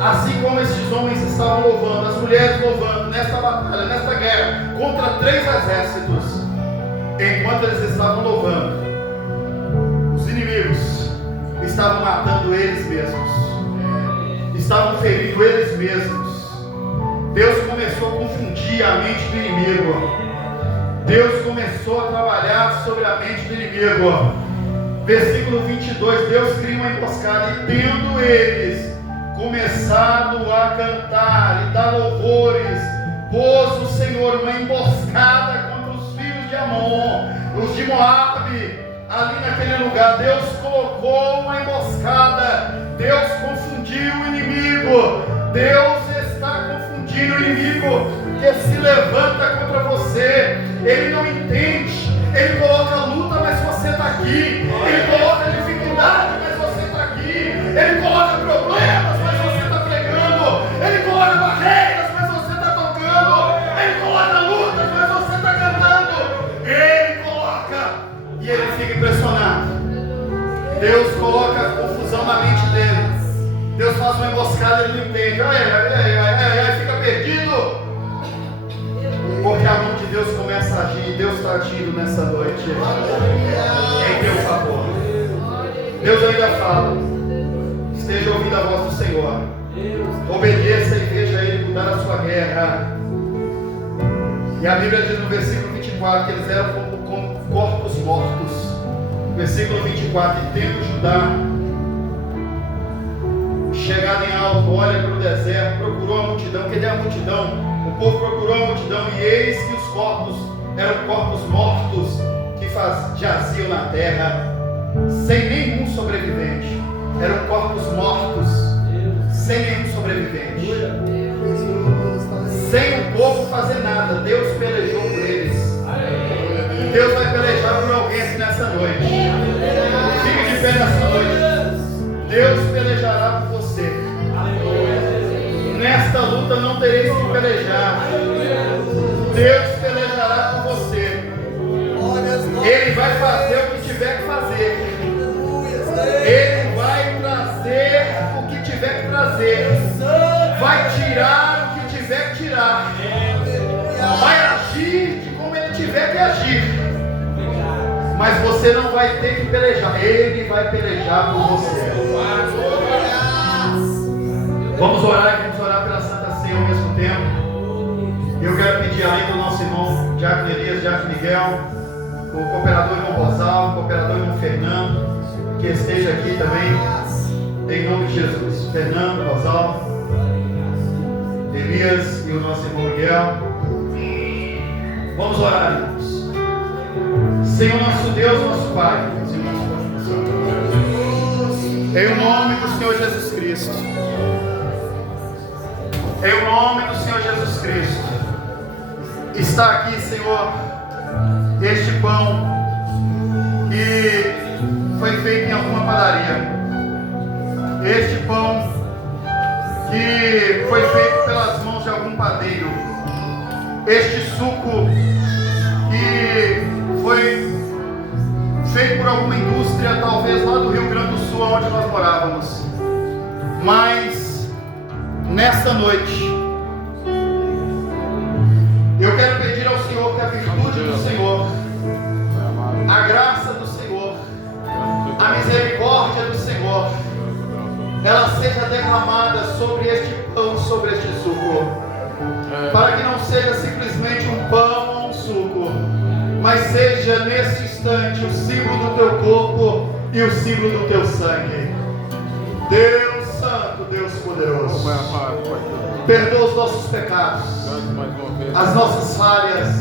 Assim como esses homens estavam louvando, as mulheres louvando nesta batalha, nesta guerra contra 3 exércitos, enquanto eles estavam louvando, os inimigos estavam matando eles mesmos, estavam ferindo eles mesmos. Deus começou a confundir a mente do inimigo. Deus começou a trabalhar sobre a mente do inimigo. Versículo 22, Deus cria uma emboscada, e tendo eles começado a cantar e dar louvores, pôs o Senhor uma emboscada contra os filhos de Amon, os de Moabe, ali naquele lugar. Deus colocou uma emboscada, Deus confundiu o inimigo. Deus está confundindo o inimigo que se levanta contra você. Ele não entende, ele coloca luta, mas você está aqui. Ele coloca dificuldade, mas você está aqui. Ele coloca problemas, mas você está pregando. Ele coloca barreiras, mas você está tocando. Ele coloca lutas, mas você está cantando. Ele coloca, e ele fica impressionado. Deus coloca confusão na mente dele. Deus faz uma emboscada e ele não entende. Ai, fica perdido. Porque a mão de Deus começa a agir, e Deus está agindo nessa noite em teu favor. Deus ainda fala: esteja ouvindo a voz do Senhor, obedeça e veja Ele mudar a sua guerra. E a Bíblia diz no versículo 24 que eles eram como como corpos mortos. Versículo 24: E tendo Judá chegado em alto, olha para o deserto, procurou a multidão. Cadê a multidão? O povo procurou a multidão, e eis que os corpos eram corpos mortos que jaziam na terra, sem nenhum sobrevivente. Eram corpos mortos, sem nenhum sobrevivente, sem o povo fazer nada. Deus pelejou por eles. Deus vai pelejar por alguém aqui nessa noite. Fique de pé nessa noite. Deus pelejará por você. Nesta luta não tereis que pelejar. Deus pelejará por você. Ele vai fazer o que tiver que fazer. Ele vai trazer o que tiver que trazer. Vai tirar o que tiver que tirar. Vai agir de como ele tiver que agir. Mas você não vai ter que pelejar. Ele vai pelejar por você. Vamos orar pela Santa Ceia ao mesmo tempo. Eu quero pedir, além do nosso irmão Diácono Elias, Diácono Miguel, o cooperador irmão Rosalvo, o cooperador irmão Fernando, que esteja aqui também, em nome de Jesus. Fernando, Rosalvo, Elias e o nosso irmão Miguel. Vamos orar, irmãos. Senhor nosso Deus, nosso Pai, em o nome do Senhor Jesus Cristo, em o nome do Senhor Jesus Cristo, está aqui, Senhor, este pão que foi feito em alguma padaria, este pão que foi feito pelas mãos de algum padeiro, este suco que foi feito por alguma indústria, talvez lá do Rio Grande do Sul, onde nós morávamos. Mas nesta noite eu quero pedir ao Senhor que a virtude do Senhor, a graça do Senhor, a misericórdia do Senhor, ela seja derramada sobre este pão, sobre este suco, para que não seja simplesmente um pão ou um suco, mas seja nesse instante o símbolo do teu corpo e o símbolo do teu sangue. Deus Santo, Deus Poderoso, perdoa os nossos pecados, as nossas falhas,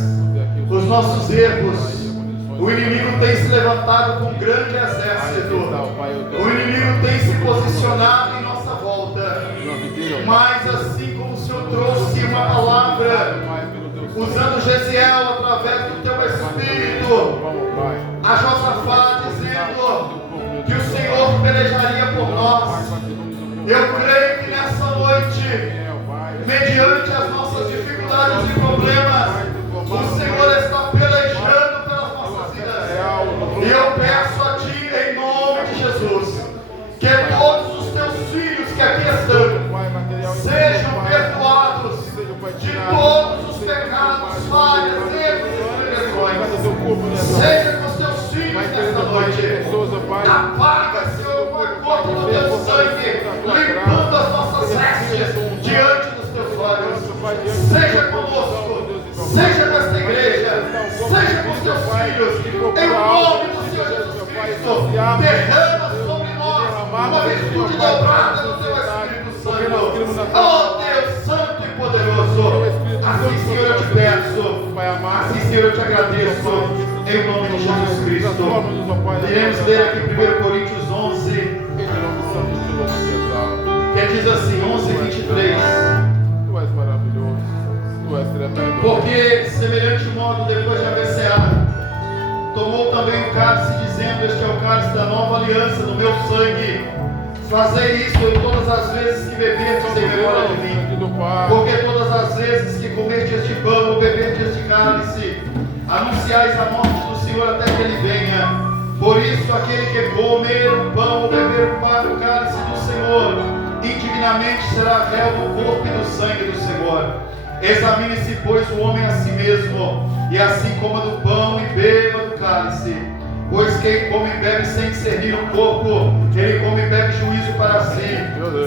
os nossos erros. O inimigo tem se levantado com um grande exército, o inimigo tem se posicionado em nossa volta, mas assim como o Senhor trouxe uma palavra, usando Gesiel através do teu Espírito, a Josafá dizendo que o Senhor pelejaria por nós. Eu creio que nessa noite, mediante as nossas dificuldades e problemas, o Senhor está pelejando pelas nossas vidas. E eu peço a Ti, em nome de Jesus, que todos os Teus filhos que aqui estão sejam perdoados de todos os pecados, falhas, erros e transgressões. Seja com os Teus filhos nesta noite. Apaga, Senhor, o corpo do Teu sangue, limpando as nossas vestes diante dos Teus olhos. Seja conosco, seja nesta igreja, seja com os Teus filhos, em nome do Senhor Jesus Cristo. Derrama sobre nós uma virtude dobrada do Teu Espírito Santo. Oh Deus Santo e Poderoso, assim, Senhor, eu te peço, assim, Senhor, eu te agradeço, em nome de Jesus Cristo. Iremos ler aqui 1 Coríntios 11, que diz assim, 11:23. Porque, semelhante modo, depois de haver ceado, tomou também o cálice, dizendo: Este é o cálice da nova aliança, no meu sangue. Fazei isso em todas as vezes que beberdes em memória de mim. Porque todas as vezes que comerdes este pão ou beberdes este cálice, anunciais a morte do Senhor até que Ele venha. Por isso, aquele que comer o pão ou beber o cálice do Senhor, indignamente será réu do corpo e do sangue do Senhor. Examine-se, pois, o homem a si mesmo, e assim coma do pão e beba do cálice. Pois quem come e bebe sem discernir o corpo, ele come e bebe juízo para si.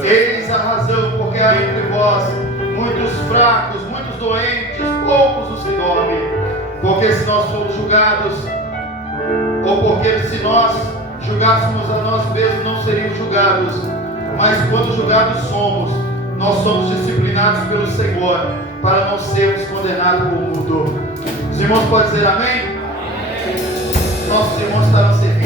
Eis a razão, porque há entre vós muitos fracos, muitos doentes, poucos os que dormem. Porque porque se nós somos julgados, ou porque se nós julgássemos a nós mesmos, não seríamos julgados. Mas quando julgados somos, nós somos disciplinados pelo Senhor, para não sermos condenados por mundo. Os irmãos podem dizer amém? Nossos irmãos estarão servindo.